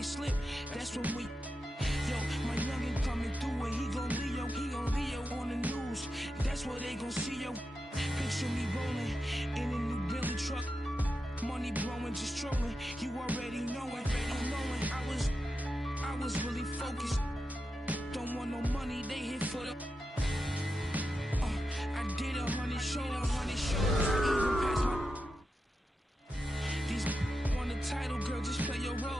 they slip, that's when we... Yo, my youngin' coming through and he gon' Leo on the news. That's what they gon' see, yo. Picture me rolling in a new Billy truck. Money blowing, just trolling. You already know it. I was really focused. Don't want no money, they hit for the... I did 100 shows. Even past my... These want the title, girl, just play your role.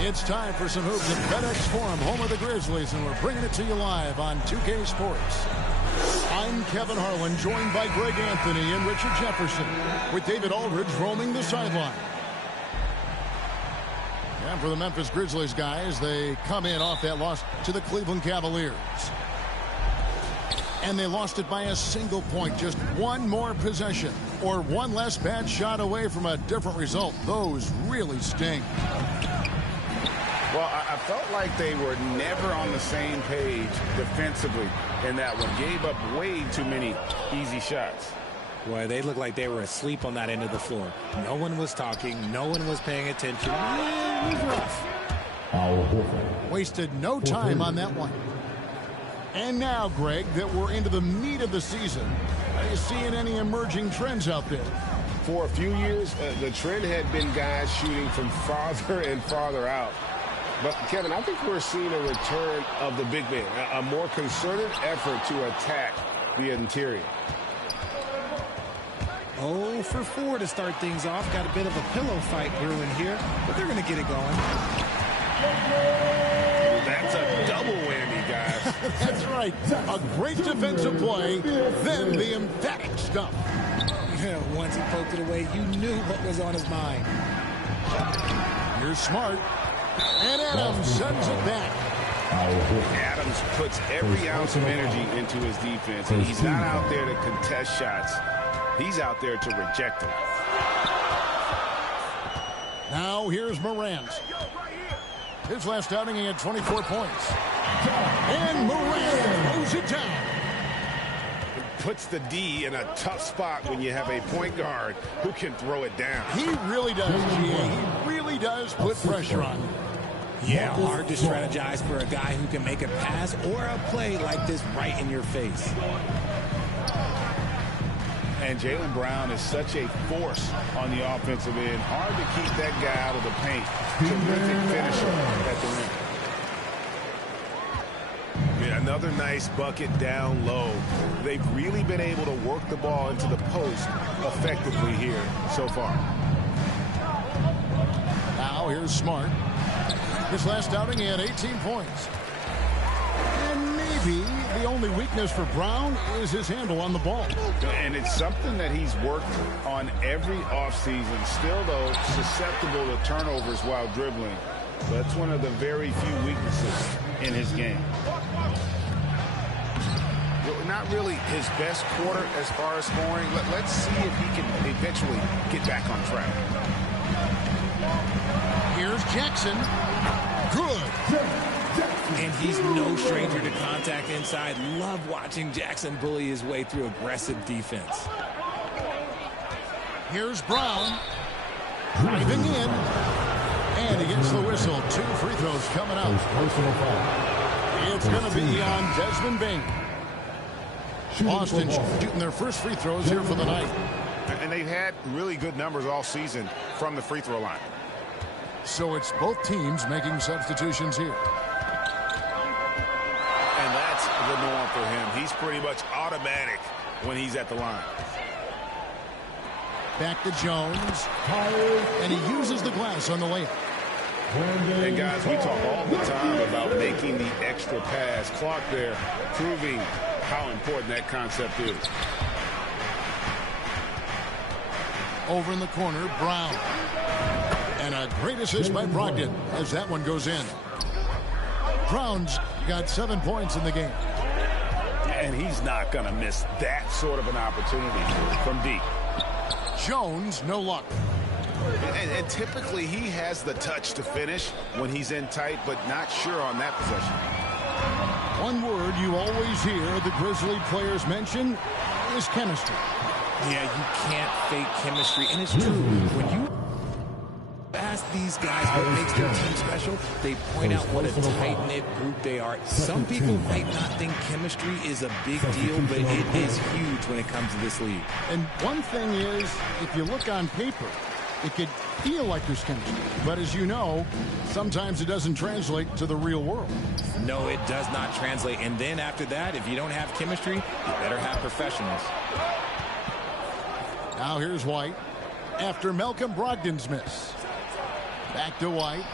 It's time for some hoops at FedEx Forum, home of the Grizzlies, and we're bringing it to you live on 2K Sports. I'm Kevin Harlan, joined by Greg Anthony and Richard Jefferson, with David Aldridge roaming the sideline. And for the Memphis Grizzlies guys, they come in off that loss to the Cleveland Cavaliers. And they lost it by a single point, just one more possession, or one less bad shot away from a different result. Those really sting. Well, I felt like they were never on the same page defensively in that one. Gave up way too many easy shots. Boy, they looked like they were asleep on that end of the floor. No one was talking. No one was paying attention. It was rough. Wasted no time on that one. And now, Greg, that we're into the meat of the season, are you seeing any emerging trends out there? For a few years, the trend had been guys shooting from farther and farther out. But, Kevin, I think we're seeing a return of the big man, a more concerted effort to attack the interior. 0 for 4 to start things off. Got a bit of a pillow fight brewing here, but they're going to get it going. That's a double whammy, guys. That's right. A great defensive play, then the emphatic stuff. Once he poked it away, you knew what was on his mind. You're smart. And Adams sends it back. Adams puts every ounce of energy into his defense, and he's not out there to contest shots. He's out there to reject them. Now here's Morant. His last outing, he had 24 points. And Morant throws it down. Puts the D in a tough spot when you have a point guard who can throw it down. He really does, G.A. He really does put pressure on him. Yeah, hard to strategize for a guy who can make a pass or a play like this right in your face. And Jaylen Brown is such a force on the offensive end. Hard to keep that guy out of the paint. Terrific finisher at the rim. Another nice bucket down low. They've really been able to work the ball into the post effectively here so far. Now here's Smart. His last outing, he had 18 points. And maybe the only weakness for Brown is his handle on the ball. And it's something that he's worked on every offseason. Still, though, susceptible to turnovers while dribbling. That's one of the very few weaknesses in his game. Not really his best quarter as far as scoring. Let's see if he can eventually get back on track. Here's Jackson. Good. And he's no stranger to contact inside. Love watching Jackson bully his way through aggressive defense. Here's Brown. Driving in. And he gets the whistle. 2 free throws coming up. It's going to be on Desmond Bain. Boston shooting their first free throws here for the night. And they've had really good numbers all season from the free throw line. So it's both teams making substitutions here. And that's the norm for him. He's pretty much automatic when he's at the line. Back to Jones. And he uses the glass on the layup. And guys, we talk all the time about making the extra pass. Clark there proving how important that concept is. Over in the corner, Brown. And a great assist by Brogdon as that one goes in. Brown's got 7 points in the game. And he's not going to miss that sort of an opportunity from deep. Jones, no luck. And typically he has the touch to finish when he's in tight, but not sure on that possession. One word you always hear the Grizzly players mention is chemistry. Yeah, you can't fake chemistry, and it's true. When you ask these guys what makes their team special, they point out what a tight-knit group they are. Some people might not think chemistry is a big deal, but it is huge when it comes to this league. And one thing is, if you look on paper, it could feel like there's chemistry. But as you know, sometimes it doesn't translate to the real world. No, it does not translate. And then after that, if you don't have chemistry, you better have professionals. Now here's White after Malcolm Brogdon's miss. Back to White.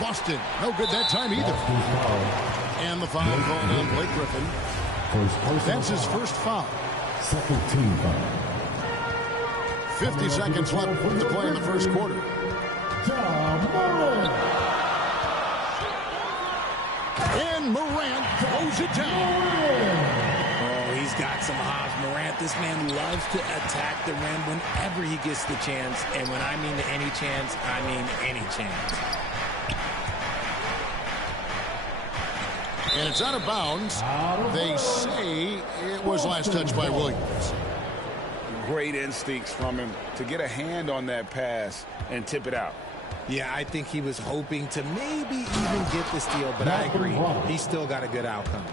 Boston, no good that time either. And the foul called on Blake Griffin. That's his first foul. Second team foul. 50 seconds left to play in the first quarter. And Morant throws it down. He's got some hops. Morant, this man loves to attack the rim whenever he gets the chance. And when I mean any chance, I mean any chance. And it's out of bounds. They say it was last touched by Williams. Great instincts from him to get a hand on that pass and tip it out. Yeah, I think he was hoping to maybe even get the steal, but I agree. He's still got a good outcome.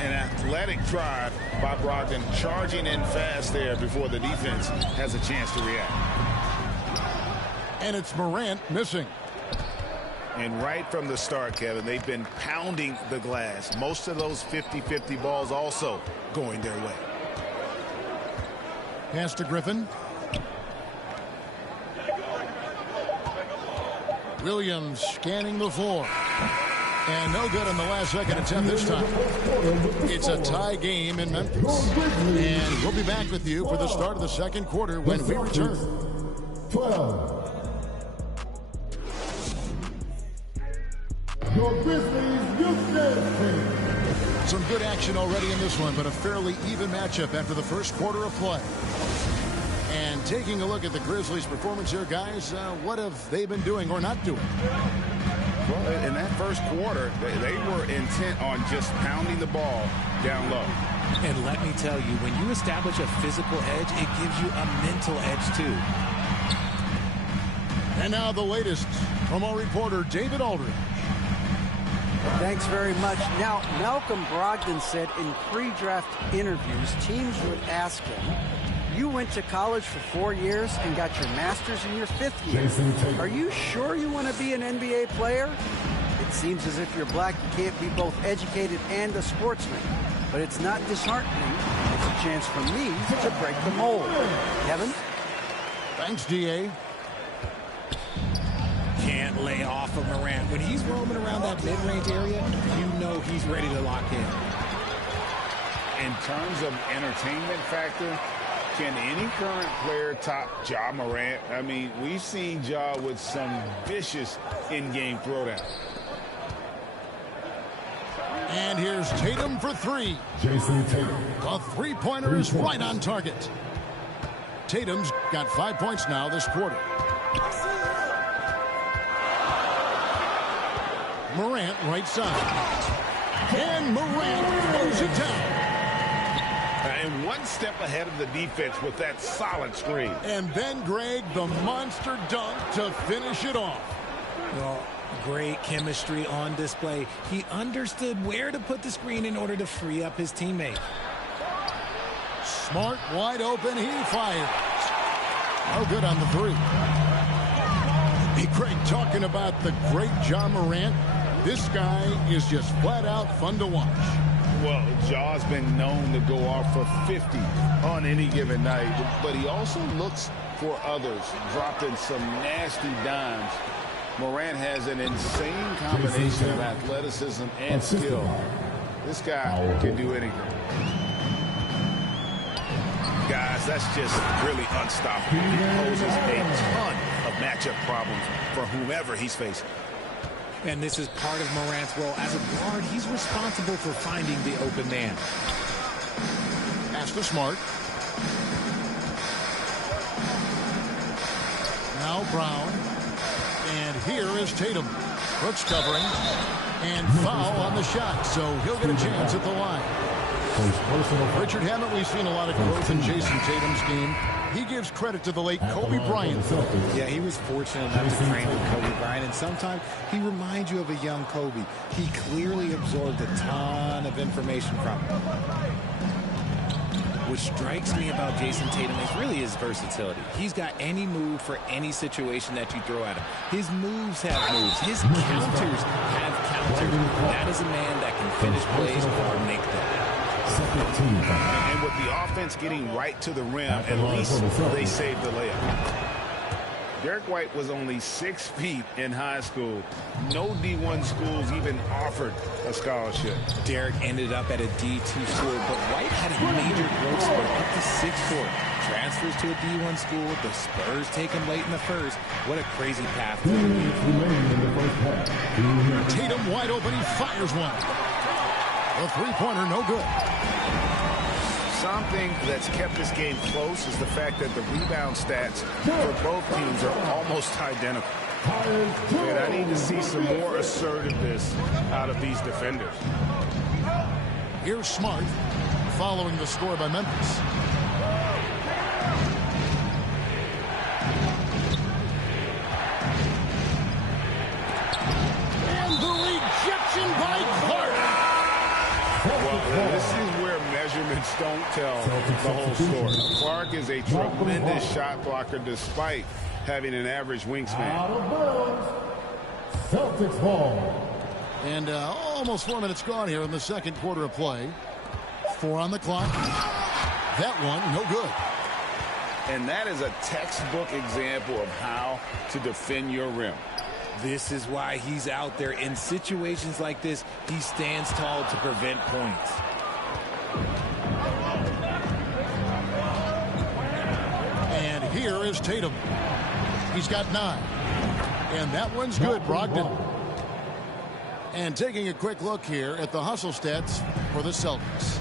An athletic drive by Brogdon, charging in fast there before the defense has a chance to react. And it's Morant missing. And right from the start, Kevin, they've been pounding the glass. Most of those 50-50 balls also going their way. Pass to Griffin. Williams scanning the floor. And no good on the last second attempt this time. It's a tie game in Memphis. And we'll be back with you for the start of the second quarter when we return. 12. Your Grizzlies Houston team. Some good action already in this one, but a fairly even matchup after the first quarter of play. And taking a look at the Grizzlies' performance here, guys, what have they been doing or not doing? Well, in that first quarter, they were intent on just pounding the ball down low. And let me tell you, when you establish a physical edge, it gives you a mental edge, too. And now the latest from our reporter, David Aldridge. Thanks very much. Now, Malcolm Brogdon said in pre-draft interviews, teams would ask him, you went to college for 4 years and got your master's in your 5th year. Are you sure you want to be an NBA player? It seems as if you're black, you can't be both educated and a sportsman. But it's not disheartening. It's a chance for me to break the mold. Kevin? Thanks, D.A. Can't lay off of Morant. When he's roaming around that mid-range area, you know he's ready to lock in. In terms of entertainment factor, can any current player top Ja Morant? I mean, we've seen Ja with some vicious in-game throwdown. And here's Tatum for three. Jason Tatum. The three-pointer is right on target. Tatum's got 5 points now this quarter. Morant right side. And Morant throws it down. And one step ahead of the defense with that solid screen. And then, Greg, the monster dunk to finish it off. Well, great chemistry on display. He understood where to put the screen in order to free up his teammate. Smart, wide open, he fires. No good on the three. Hey, Greg, talking about the great Ja Morant, this guy is just flat out fun to watch. Well, Ja's been known to go off for 50 on any given night, but he also looks for others, dropping some nasty dimes. Morant has an insane combination of athleticism and skill. This guy can do anything. Guys, that's just really unstoppable. He poses a ton of matchup problems for whomever he's facing. And this is part of Morant's role. As a guard, he's responsible for finding the open man. Pass to Smart. Now Brown. And here is Tatum. Brooks covering. And foul on the shot, so he'll get a chance at the line. Richard, haven't we seen a lot of growth in Jason Tatum's game? He gives credit to the late Kobe Bryant. Yeah, he was fortunate enough to train with Kobe Bryant, and sometimes he reminds you of a young Kobe. He clearly absorbed a ton of information from him. What strikes me about Jason Tatum is really his versatility. He's got any move for any situation that you throw at him. His moves have moves. His counters have counters. That is a man that can finish plays or make them. And with the offense getting right to the rim, at least they saved the layup. Derek White was only 6 feet in high school. No D1 schools even offered a scholarship. Derek ended up at a D2 school, but White had a major growth spurt up to 6'4". Transfers to a D1 school. The Spurs take him late in the first. What a crazy path. Tatum wide open. He fires one. The three-pointer no good. Something that's kept this game close is the fact that the rebound stats for both teams are almost identical. And I need to see some more assertiveness out of these defenders. Here's Smart following the score by Memphis. And the rejection by Clark. Well, this is where measurements don't tell the whole story. Clark is a tremendous shot blocker despite having an average wingspan. Celtics ball. And almost 4 minutes gone here in the second quarter of play. 4 on the clock. That one, no good. And that is a textbook example of how to defend your rim. This is why he's out there. In situations like this, he stands tall to prevent points. And here is Tatum. He's got 9. And that one's good, Brogdon. And taking a quick look here at the hustle stats for the Celtics.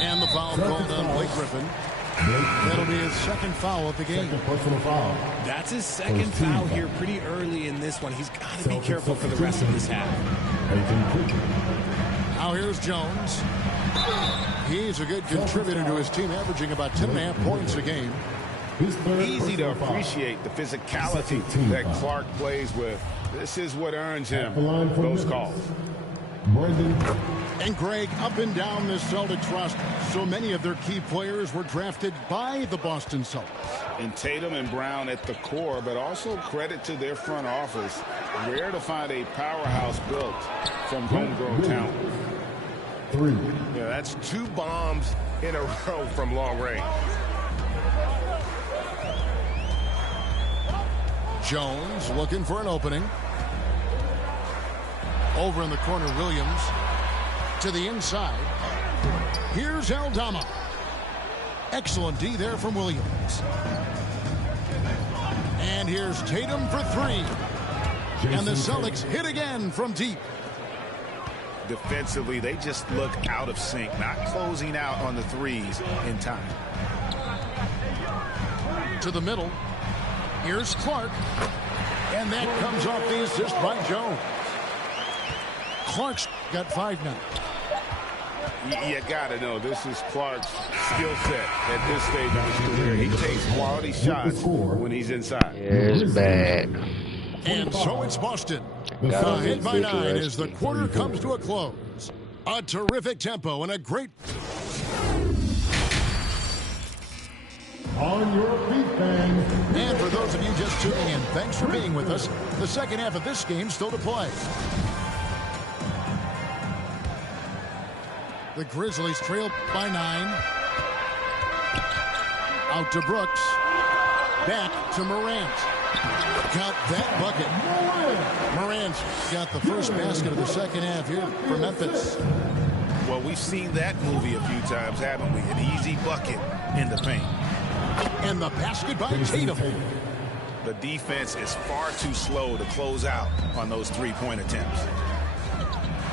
And the foul called on Blake Griffin. That'll be his second foul of the game. That's his second foul here pretty early in this one. He's got to be careful for the rest of this half. Now here's Jones. He's a good contributor to his team, averaging about 10.5 points a game. Easy to appreciate the physicality that Clark plays with. This is what earns him those calls. And Greg, up and down this Celtics roster, so many of their key players were drafted by the Boston Celtics. And Tatum and Brown at the core, but also credit to their front office. Rare to find a powerhouse built from homegrown talent. 3. Yeah, that's 2 bombs in a row from long range. Jones looking for an opening. Over in the corner, Williams to the inside. Here's Aldama. Excellent D there from Williams. And here's Tatum for 3. And the Celtics hit again from deep. Defensively, they just look out of sync, not closing out on the threes in time. To the middle. Here's Clark. And that comes off the assist by Jones. Clark's got 5 now. You gotta know this is Clark's skill set at this stage of his career. He takes quality shots when he's inside. It's back. And so it's Boston. Hit by 9 as the quarter comes to a close. A terrific tempo and a great... On your feet, fans. And for those of you just tuning in, thanks for being with us. The second half of this game still to play. The Grizzlies trail by 9. Out to Brooks. Back to Morant. Got that bucket. Morant's got the first basket of the second half here for Memphis. Well, we've seen that movie a few times, haven't we? An easy bucket in the paint. And the basket by Tatum. The defense is far too slow to close out on those three-point attempts.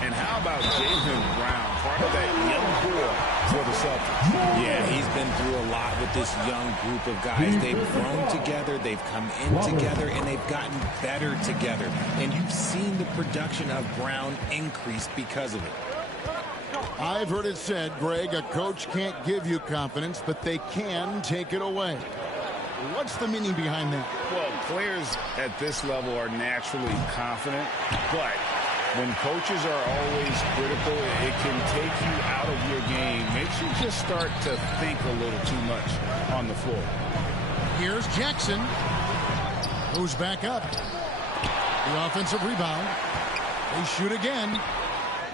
And how about Jaylen Brown, part of that young core for the Celtics. Yeah, he's been through a lot with this young group of guys. They've grown together, they've come in together, and they've gotten better together. And you've seen the production of Brown increase because of it. I've heard it said, Greg, a coach can't give you confidence, but they can take it away. What's the meaning behind that? Well, players at this level are naturally confident, but when coaches are always critical, it can take you out of your game. Makes you just start to think a little too much on the floor. Here's Jackson, who's back up. The offensive rebound. They shoot again.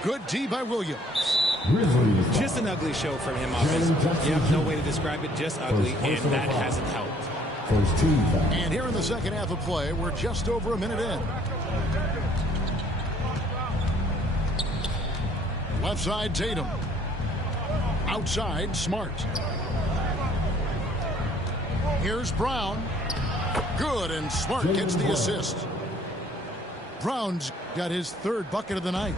Good D by Williams. Just an ugly show from him offensively. Yep, no way to describe it, just ugly, and that hasn't helped. And here in the second half of play, we're just over a minute in. Left side, Tatum. Outside, Smart. Here's Brown. Good, and Smart gets the assist. Brown's got his third bucket of the night.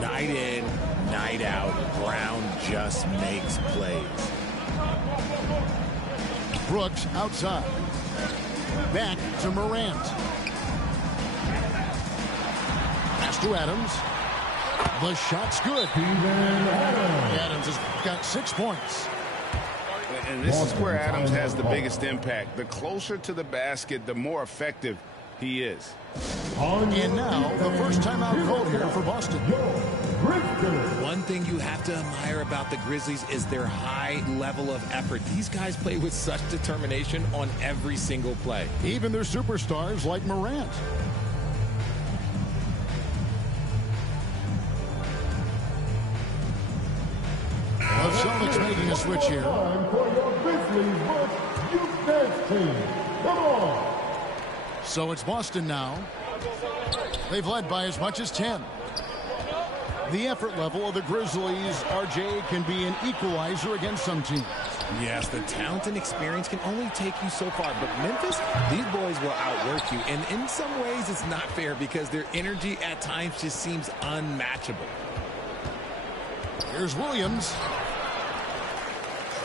Night in, night out, Brown just makes plays. Brooks outside. Back to Morant. Pass to Adams. The shot's good. Adams has got 6 points. And this is where Adams has the biggest impact. The closer to the basket, the more effective he is. And now, the first timeout called here for Boston. One thing you have to admire about the Grizzlies is their high level of effort. These guys play with such determination on every single play. Even their superstars like Morant. The Celtics making a switch here. So it's Boston now. They've led by as much as 10. The effort level of the Grizzlies, RJ, can be an equalizer against some teams. Yes, the talent and experience can only take you so far. But Memphis, these boys will outwork you. And in some ways, it's not fair because their energy at times just seems unmatchable. Here's Williams.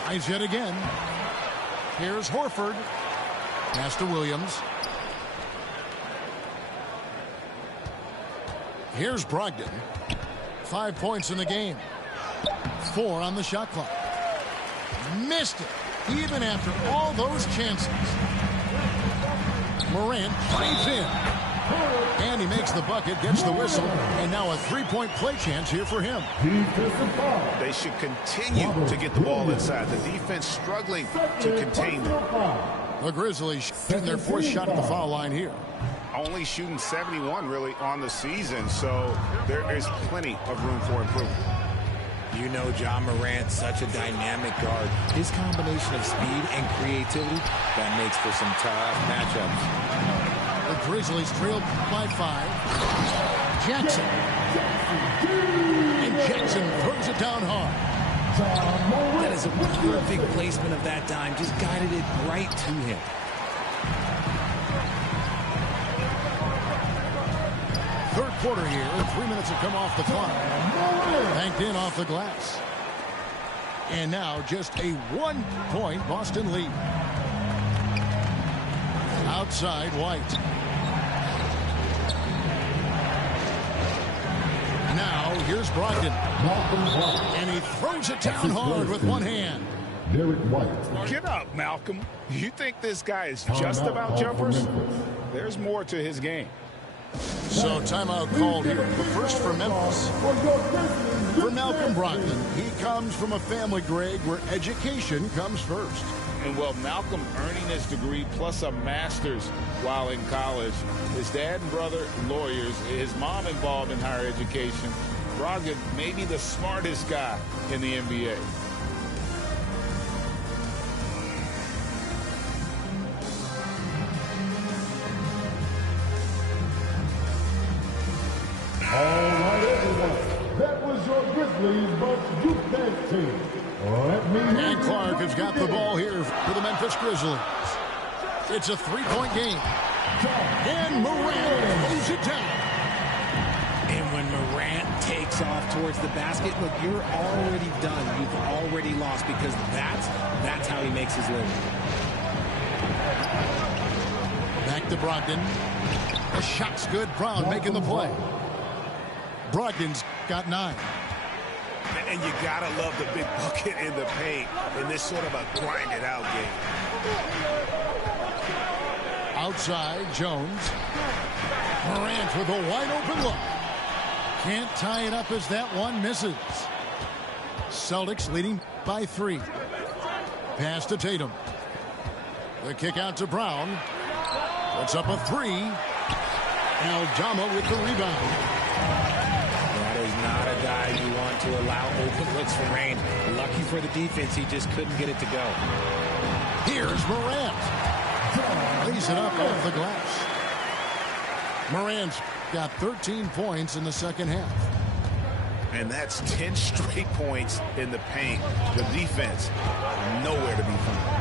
Tries yet again. Here's Horford. Pass to Williams. Here's Brogdon. 5 points in the game. 4 on the shot clock. Missed it, even after all those chances. Morant drives in. And he makes the bucket, gets the whistle, and now a three-point play chance here for him. They should continue to get the ball inside. The defense struggling to contain them. The Grizzlies shooting their fourth shot at the foul line here. Only shooting 71 really on the season, so there is plenty of room for improvement. You know John Morant, such a dynamic guard. His combination of speed and creativity, that makes for some tough matchups. The Grizzlies trail by 5. Jackson. And Jackson throws it down hard. That is a perfect placement of that dime. Just guided it right to him. Third quarter here. 3 minutes have come off the clock. Banked in off the glass. And now just a 1-point Boston lead. Outside, White. Now, here's Brogdon. And he throws it down hard with one hand. Get up, Malcolm. You think this guy is just about jumpers? There's more to his game. So timeout called here. The first for Memphis. For Malcolm Brogdon. He comes from a family, Greg, where education comes first. And well, Malcolm earning his degree plus a master's while in college. His dad and brother, lawyers. His mom involved in higher education. Brogdon may be the smartest guy in the NBA. All right, everyone. That was your Grizzlies Bucks Youth Dance Team. And Clark has got the ball here for the Memphis Grizzlies. It's a 3-point game. And Morant throws it down. And when when Morant takes off towards the basket, look, you're already done. You've already lost because that's how he makes his living. Back to Brogdon. The shot's good. Brown making the play. Brogdon's got 9. And you gotta love the big bucket in the paint in this sort of a grinded out game. Outside, Jones. Morant with a wide open look. Can't tie it up as that one misses. Celtics leading by 3. Pass to Tatum. The kick out to Brown. Puts up a 3. Aldama with the rebound. That is not a guy you want to allow open looks for range. Lucky for the defense, he just couldn't get it to go. Here's Morant. Lays it up off the glass. Morant's got 13 points in the second half. And that's 10 straight points in the paint. The defense, nowhere to be found.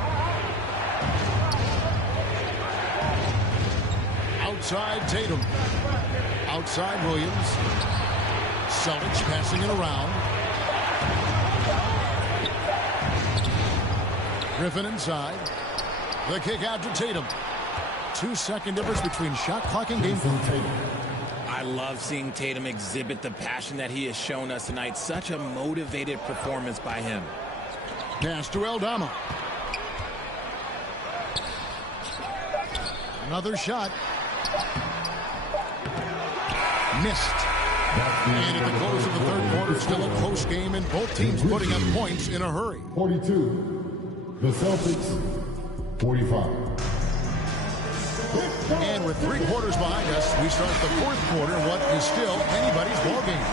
Outside Tatum. Outside Williams. Celtics passing it around. Griffin inside. The kick out to Tatum. 2-second difference between shot clock and game from Tatum. I love seeing Tatum exhibit the passion that he has shown us tonight. Such a motivated performance by him. Pass to Aldama. Another shot. Missed. And at the close of the third quarter, still a close game, and both teams putting up points in a hurry. 42. The Celtics, 45. And with 3 quarters behind us, we start the fourth quarter in what is still anybody's ball game.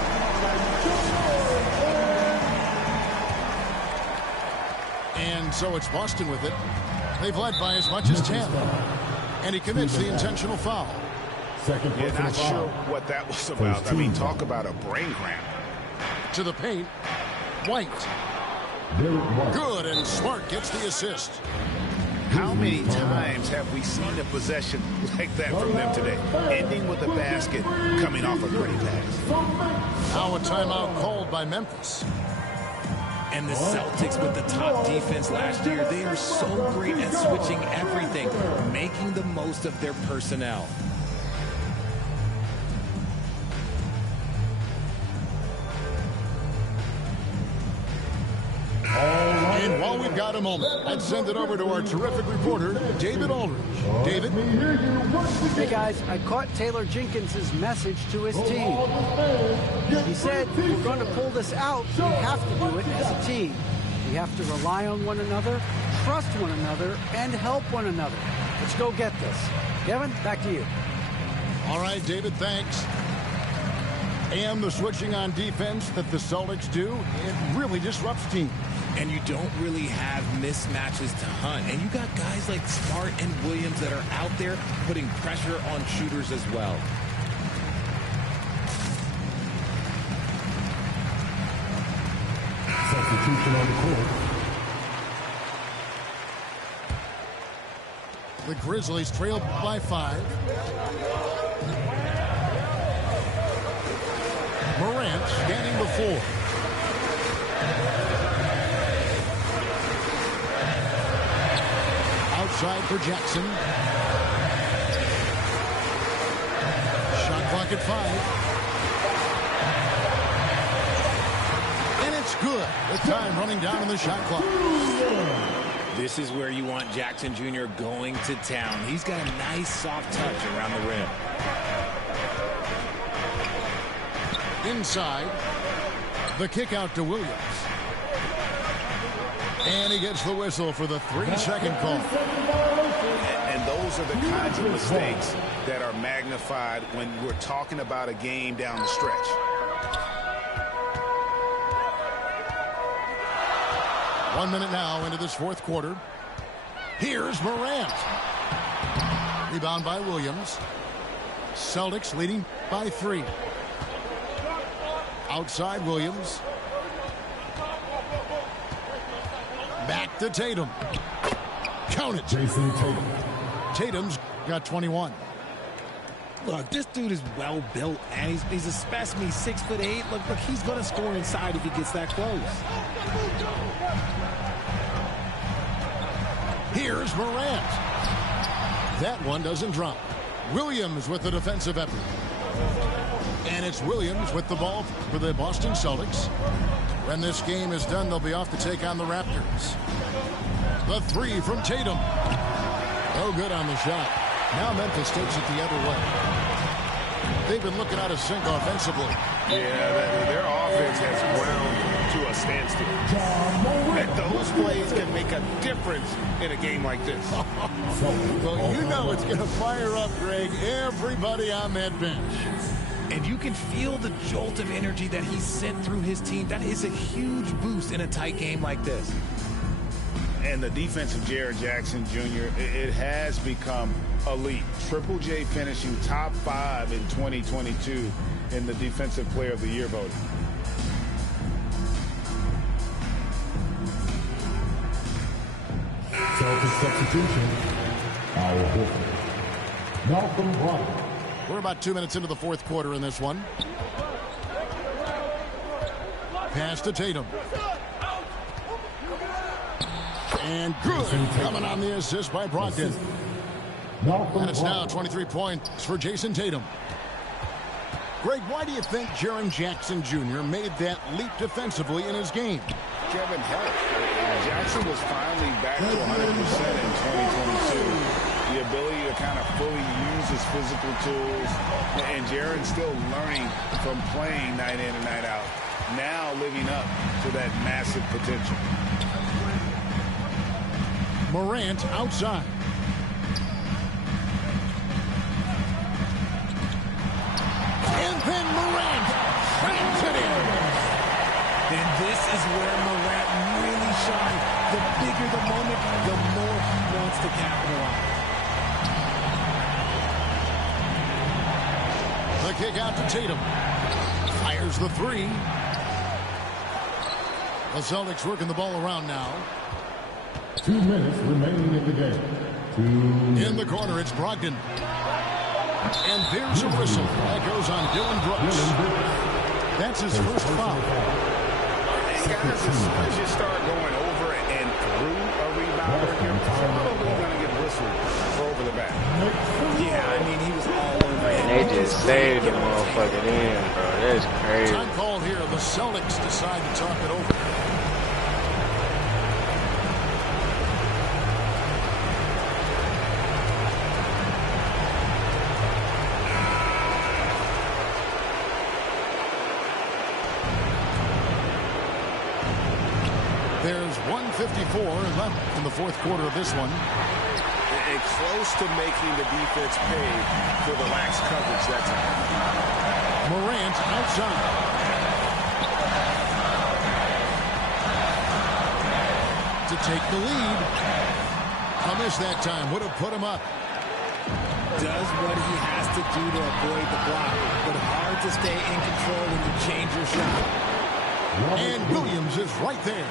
And so it's Boston with it. They've led by as much as 10. And he commits the intentional foul. Yeah, not sure what that was about. I mean, talk about a brain cramp. To the paint. White. Good, and Smart gets the assist. How many times have we seen a possession like that from them today? Ending with a basket, coming off a pretty pass. Now a timeout called by Memphis. And the Celtics with the top defense last year, they are so great at switching everything, making the most of their personnel. And while we've got a moment, let's send it over to our terrific reporter, David Aldridge. David? Hey, guys, I caught Taylor Jenkins' message to his team. He said, we're going to pull this out. We have to do it as a team. We have to rely on one another, trust one another, and help one another. Let's go get this. Kevin, back to you. All right, David, thanks. And the switching on defense that the Celtics do, it really disrupts teams. And you don't really have mismatches to hunt. And you got guys like Smart and Williams that are out there putting pressure on shooters as well. Substitution on the court. The Grizzlies trail by 5. Morant scanning the floor. Outside for Jackson. Shot clock at 5. And it's good. The time running down on the shot clock. This is where you want Jackson Jr. going to town. He's got a nice soft touch around the rim. Inside. The kick out to Williams. And he gets the whistle for the 3-second call. And those are the kinds of mistakes that are magnified when we're talking about a game down the stretch. One minute now into this fourth quarter. Here's Morant. Rebound by Williams. Celtics leading by 3. Outside Williams. Back to Tatum. Count it. Jason Tatum. Tatum's got 21. Look, this dude is well built, man. He's a specimen. He's 6'8". Look, he's going to score inside if he gets that close. Here's Morant. That one doesn't drop. Williams with the defensive effort. And it's Williams with the ball for the Boston Celtics. When this game is done, they'll be off to take on the Raptors. The three from Tatum. No good on the shot. Now Memphis takes it the other way. They've been looking out of sync offensively. Yeah, their offense has ground to a standstill. And those plays can make a difference in a game like this. Well, you know it's going to fire up, Greg, everybody on that bench. And you can feel the jolt of energy that he sent through his team. That is a huge boost in a tight game like this. And the defense of Jaren Jackson Jr., it has become elite. Triple J finishing top 5 in 2022 in the Defensive Player of the Year voting. Celtics substitution. Al Horford. Malcolm Brogdon. We're about 2 minutes into the fourth quarter in this one. Pass to Tatum. And good. Coming on the assist by Brogdon. And it's now 23 points for Jason Tatum. Greg, why do you think Jaren Jackson Jr. made that leap defensively in his game? Kevin, Jackson was finally back to 100% in 2022. The ability to kind of fully use his physical tools. And Jaren's still learning from playing night in and night out. Now living up to that massive potential. Morant outside. And then Morant bangs it in. And this is where Morant really shines. The bigger the moment, the more he wants to capitalize. The kick out to Tatum. Fires the three. The Celtics working the ball around now. 2 minutes remaining in the game. In the corner, it's Brogdon. And there's a whistle. That goes on Dylan Brooks. That's his first foul. Hey guys, as soon as you start going over and through a rebounder, you're probably going to get whistled for over the back. Yeah, I mean, he was all over it. They just saved the motherfucker in, bro. That's crazy. Time call here. The Celtics decide to talk it over. There's 1:54 left in the fourth quarter of this one. And close to making the defense pay for the lax coverage that time. Morant outside. To take the lead. A miss that time. Would have put him up. Does what he has to do to avoid the block, but hard to stay in control when you change your shot. And Williams is right there.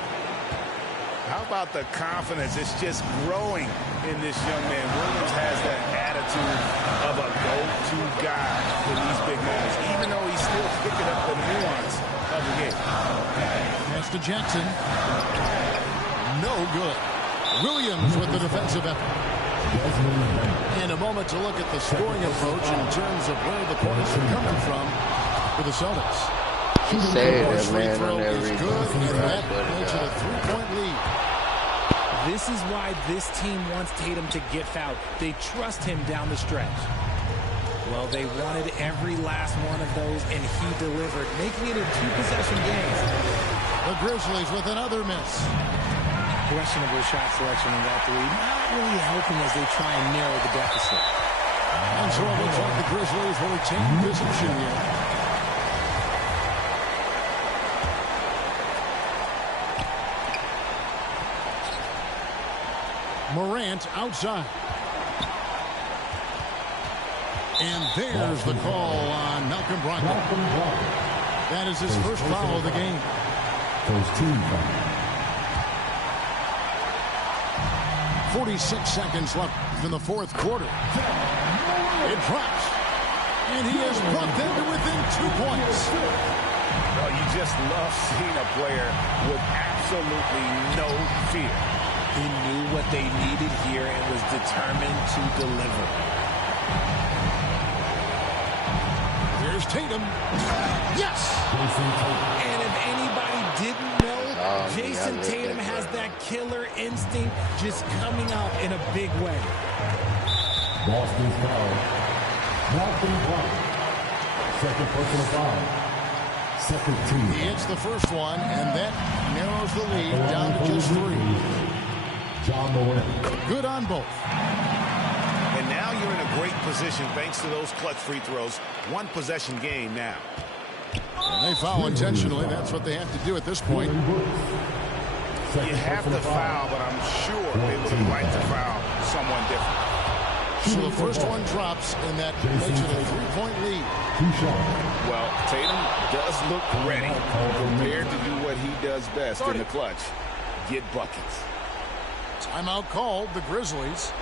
How about the confidence? It's just growing in this young man. Williams has that attitude of a go-to guy in these big moments, even though he's still picking up the nuance of the game. Pass to Jackson. No good. Williams with the defensive effort. And a moment to look at the scoring approach in terms of where the points are coming from for the Celtics. He saved that Free man throw on that is rebound. good, and that Swear to makes it a God. 3-point lead. This is why this team wants Tatum to get fouled. They trust him down the stretch. Well, they wanted every last one of those, and he delivered, making it a two-possession game. The Grizzlies with another miss. Questionable shot selection in that three. Not really helping as they try and narrow the deficit. And so it looks like the Grizzlies will retain possession here. Morant outside. And there's the call on Malcolm Brogdon. That is his first foul of the game. First team foul. 46 seconds left in the fourth quarter. It drops. And he has brought them to within 2 points. Well, you just love seeing a player with absolutely no fear. He knew what they needed here and was determined to deliver. Here's Tatum. Yes! And if anybody didn't know, Jason Tatum has that killer instinct just coming out in a big way. Boston's foul. Malcolm Brown. Second personal foul. Second team. He hits the first one, and that narrows the lead down to just 3. John Morant. Good on both. And now you're in a great position thanks to those clutch free throws. One possession game now. And they foul intentionally. That's what they have to do at this point. You have to foul, but I'm sure they would have liked to foul someone different. So the first one drops, and that makes it a 3-point lead. Well, Tatum does look ready, prepared to do what he does best in the clutch, get buckets. Timeout called, the Grizzlies.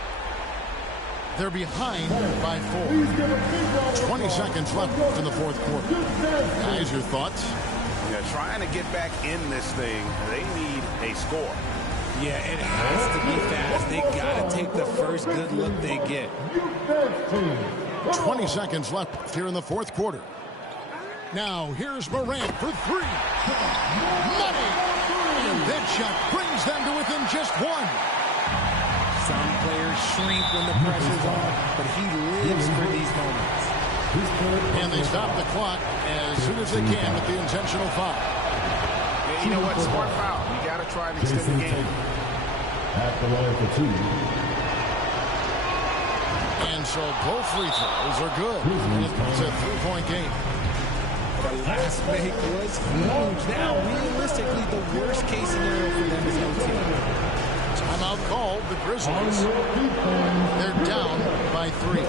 They're behind by 4. 20 seconds left in the fourth quarter. Guys, your thoughts? Yeah, trying to get back in this thing, they need a score. Yeah, it has to be fast. They got to take the first good look they get. 20 seconds left here in the fourth quarter. Now, here's Morant for 3. Money! And that shot brings them to within just 1. Some players shrink when the pressure's on, but he lives for these moments. And they stop the clock as soon as they can with the intentional foul. Yeah, you know what? Smart foul. You got to try and extend the game. At the line for 2. And so both free throws are good. And it's a 3-point game. The last make was huge. Now, realistically, the worst case scenario for them is OT. Timeout called, the Grizzlies. They're down by 3.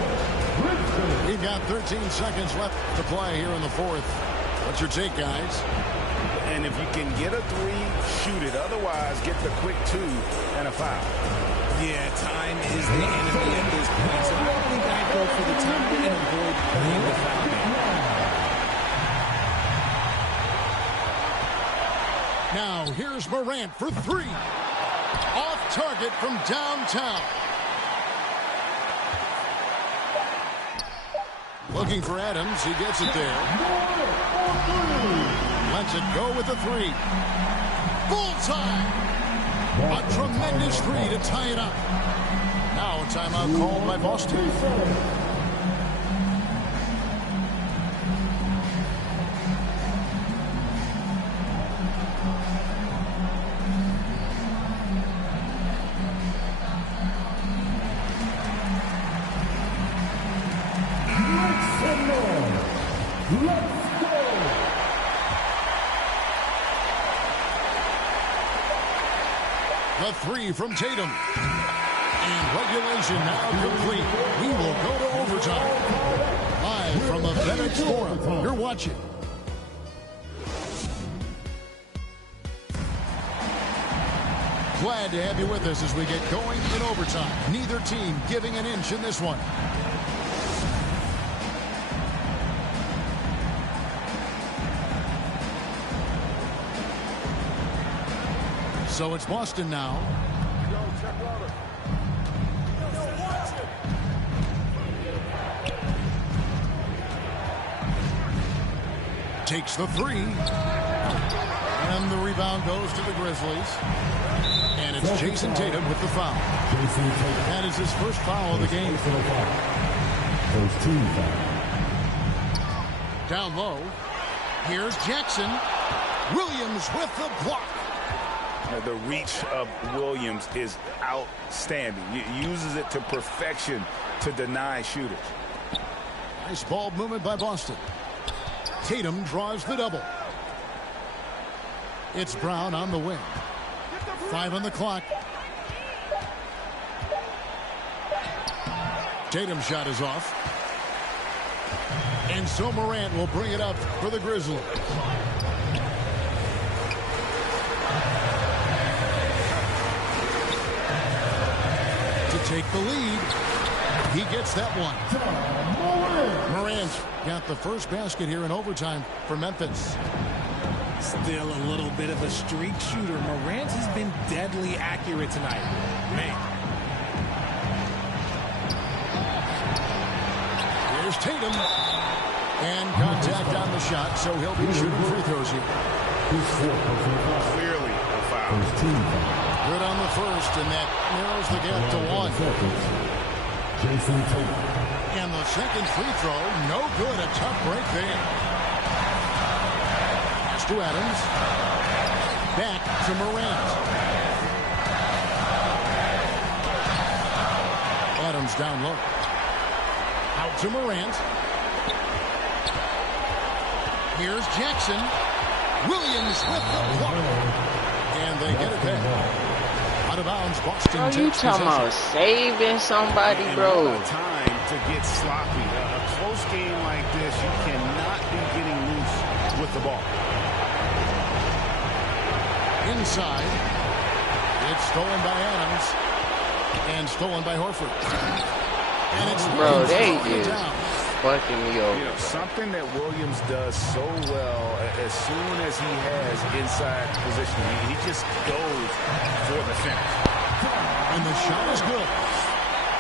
We've got 13 seconds left to play here in the fourth. What's your take, guys? And if you can get a 3, shoot it. Otherwise, get the quick 2 and a foul. Yeah, time is the enemy at this point. So I think I'd go for the time and avoid playing the foul game. Now, here's Morant for 3. Off target from downtown. Looking for Adams. He gets it there. Lets it go with a 3. Bullseye! A tremendous 3 to tie it up. Now a timeout called by Boston. The 3 from Tatum. And regulation now complete. We will go to overtime. Live from the FedEx Forum. You're watching. Glad to have you with us as we get going in overtime. Neither team giving an inch in this one. So it's Boston now. Takes the 3. And the rebound goes to the Grizzlies. And it's Jason Tatum with the foul. That is his first foul of the game. First team foul. Down low. Here's Jackson. Williams with the block. The reach of Williams is outstanding. He uses it to perfection to deny shooters. Nice ball movement by Boston. Tatum draws the double. It's Brown on the wing. 5 on the clock. Tatum's shot is off. And so Morant will bring it up for the Grizzlies. To take the lead. He gets that one. Morant got the first basket here in overtime for Memphis. Still a little bit of a streak shooter. Morant has been deadly accurate tonight. Man. Here's Tatum. And contact on the shot, so he'll be shooting free throws here. Clearly a foul. Good on the first, and that narrows the gap to one. And the second free throw, no good. A tough break there. Pass to Adams. Back to Morant. Adams down low. Out to Morant. Here's Jackson. Williams with the block. And they get it back. Out of bounds, Boston. Bro, you talking about saving somebody, bro? And time to get sloppy. A close game like this, you cannot be getting loose with the ball. Inside. It's stolen by Adams. And stolen by Horford. And it's bro, Williams they throwing it just down. fucking me over. You know, something that Williams does so well, as soon as he has inside position, he just goes for the finish. And the shot is good.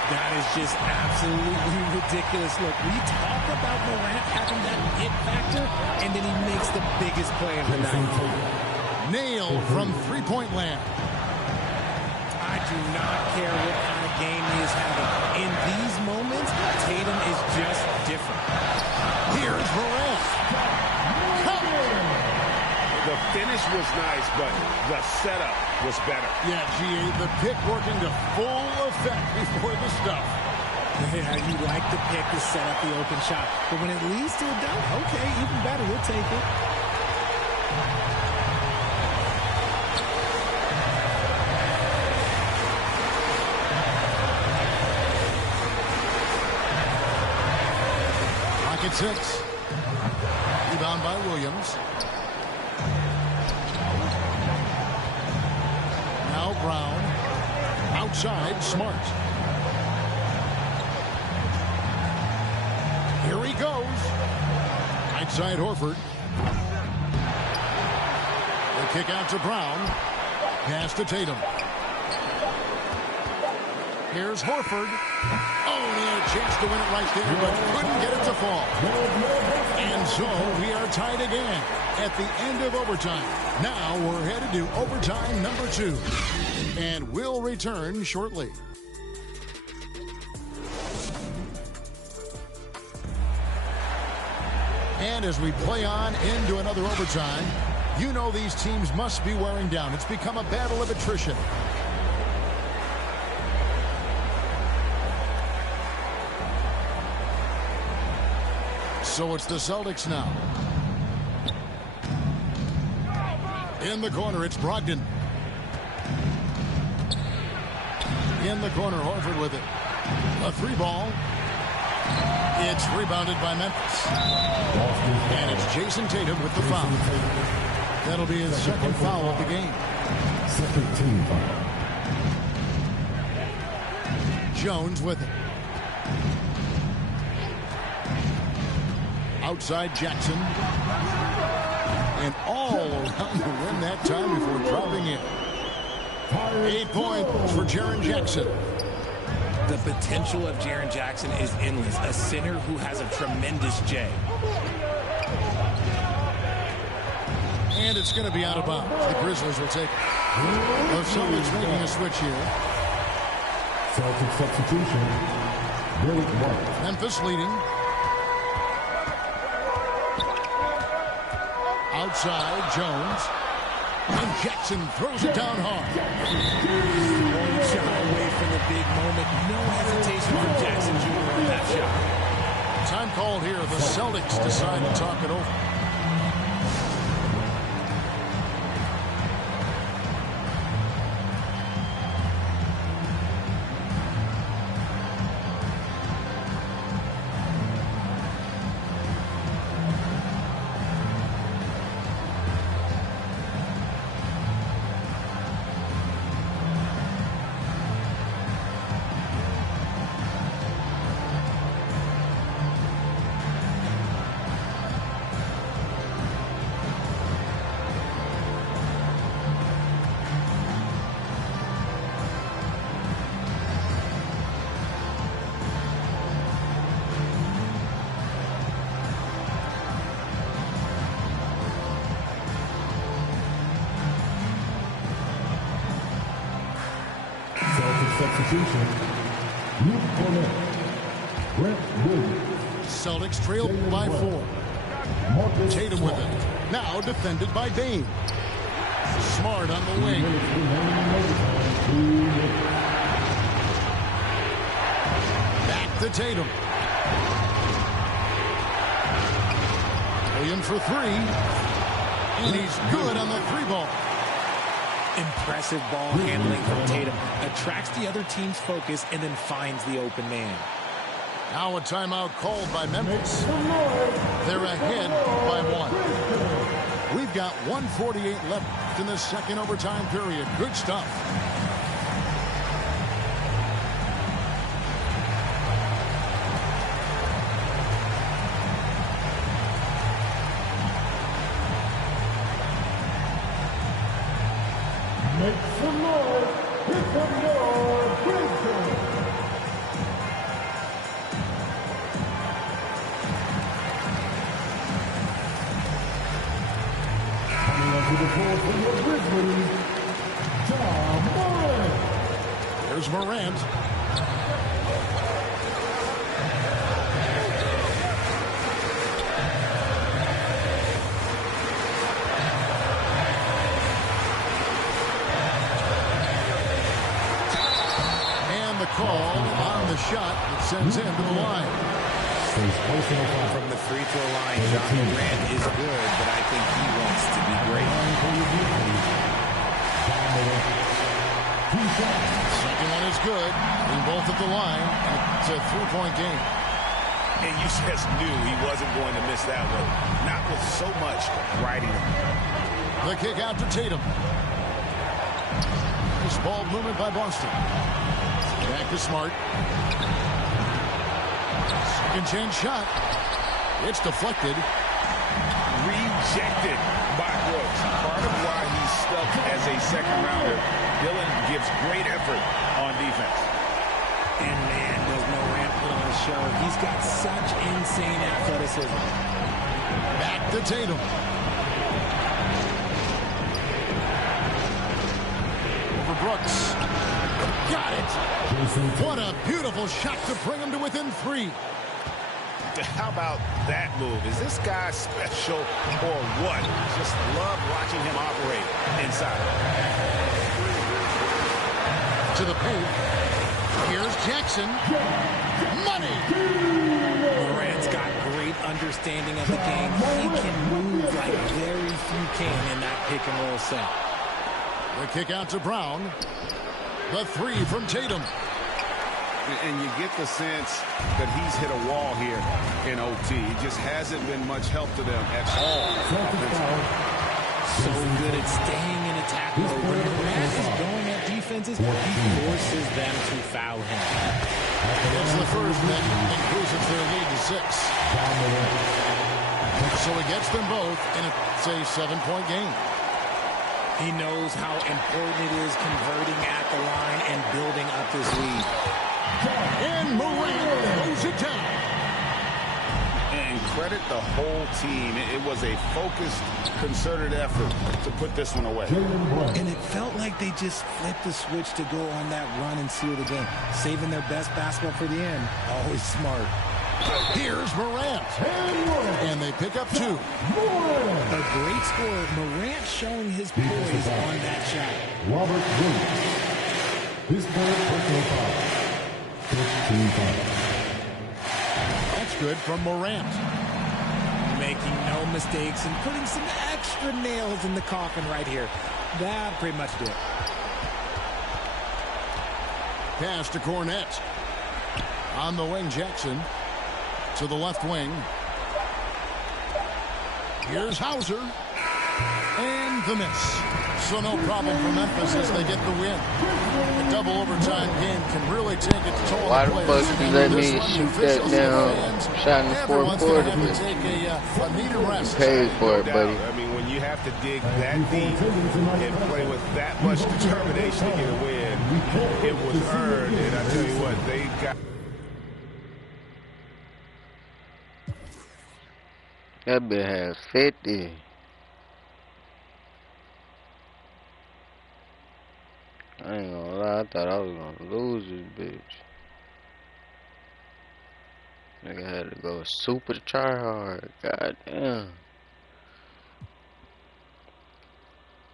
That is just absolutely ridiculous. Look, we talk about Morant having that it factor, and then he makes the biggest play of the night. Nailed from three-point land. I do not care what kind of game he is having. In these moments, Tatum is just different. Here's Morant. The finish was nice, but the setup was better. Yeah, GA, the pick working to full effect before the stuff. Yeah, you like the pick to set up the open shot. But when it leads to a dunk, okay, even better. We'll take it. Pocket six. Rebound by Williams. Now Brown. Outside, Smart. Here he goes. Right side, Horford. The kick out to Brown. Pass to Tatum. Here's Horford. Oh, he had a chance to win it right there, but couldn't get it to fall. And so we are tied again at the end of overtime. Now we're headed to overtime number 2. And we'll return shortly. And as we play on into another overtime, you know these teams must be wearing down. It's become a battle of attrition. So it's the Celtics now. In the corner, it's Brogdon. In the corner, Horford with it. A 3-ball. It's rebounded by Memphis. And it's Jason Tatum with the foul. That'll be his second foul of the game. Second team foul. Jones with it. Outside Jackson. And all around the rim that time before dropping in. 8 points for Jaren Jackson. The potential of Jaren Jackson is endless. A center who has a tremendous J. And it's going to be out of bounds. The Grizzlies will take it. The Celtics making a switch here. Celtic substitution. Billy White. Memphis leading. Outside, Jones. And Jackson throws it down hard. One shot away from the big moment. No hesitation from Jackson Jr. on that shot. Time called here. The Celtics decide to talk it over. Celtics trail by 4. Tatum with it. Now defended by Bain. Smart on the wing. Back to Tatum. Williams for 3. And he's good on the 3-ball. Impressive ball handling from Tatum. Attracts the other team's focus and then finds the open man. Now a timeout called by Memphis. They're ahead by 1. We've got 1:48 left in the second overtime period. Good stuff. Make some noise. Here comes your Brisbane. Coming up to the floor for your Grizzlies, John Morant. Here's Morant. Call on the shot that sends him to the line. From the free throw line, John Morant is good, but I think he wants to be great. Second one is good. Being both at the line. It's a 3-point game. And you just knew he wasn't going to miss that one. Not with so much riding him. The kick out to Tatum. Nice ball movement by Boston. Back to Smart. Second chance shot. It's deflected. Rejected by Brooks. Part of why he's stuck as a second rounder. Dillon gives great effort on defense. And man, does Morant put on a show. He's got such insane athleticism. Back to Tatum. Over Brooks. Got it. What a beautiful shot to bring him to within 3. How about that move? Is this guy special or what? Just love watching him operate inside. To the paint. Here's Jackson. Money. Morant's got great understanding of the game. He can move like very few can in that pick and roll set. The kick out to Brown. The 3 from Tatum. And you get the sense that he's hit a wall here in OT. He just hasn't been much help to them at all. So good at staying in attack mode. When Morant is going at defenses, he forces them to foul him. It's the first that increases their lead to 6. So he gets them both, and it's a 7-point game. He knows how important it is converting at the line and building up this lead. And Morant throws it down. And credit the whole team. It was a focused, concerted effort to put this one away. And it felt like they just flipped the switch to go on that run and seal the game. Saving their best basketball for the end. Always smart. Here's Morant. And they pick up 2. A great score. Morant showing his poise on that shot. Robert Williams. His third personal foul. 15 fouls. That's good from Morant. Making no mistakes and putting some extra nails in the coffin right here. That pretty much did. Pass to Cornette. On the wing, Jackson. To the left wing. Here's Hauser. And the miss. So no problem for Memphis as they get the win. A double overtime game can really take its toll. Why the fuck you let me shoot that down shot in the fourth quarter? You paid for it, buddy. I mean, when you have to dig that deep and play with that much determination to get a win, it was earned. And I tell you what, they got... That bit has 50. I ain't gonna lie, I thought I was gonna lose this bitch. Nigga had to go super try hard. God damn.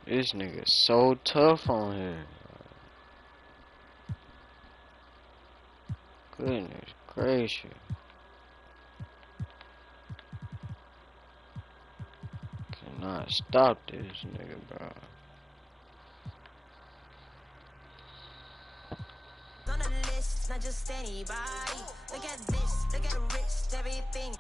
This nigga so tough on here. Goodness gracious. Cannot stop this nigga, bro. On the list, not just anybody. Look at this, look at the rich, everything.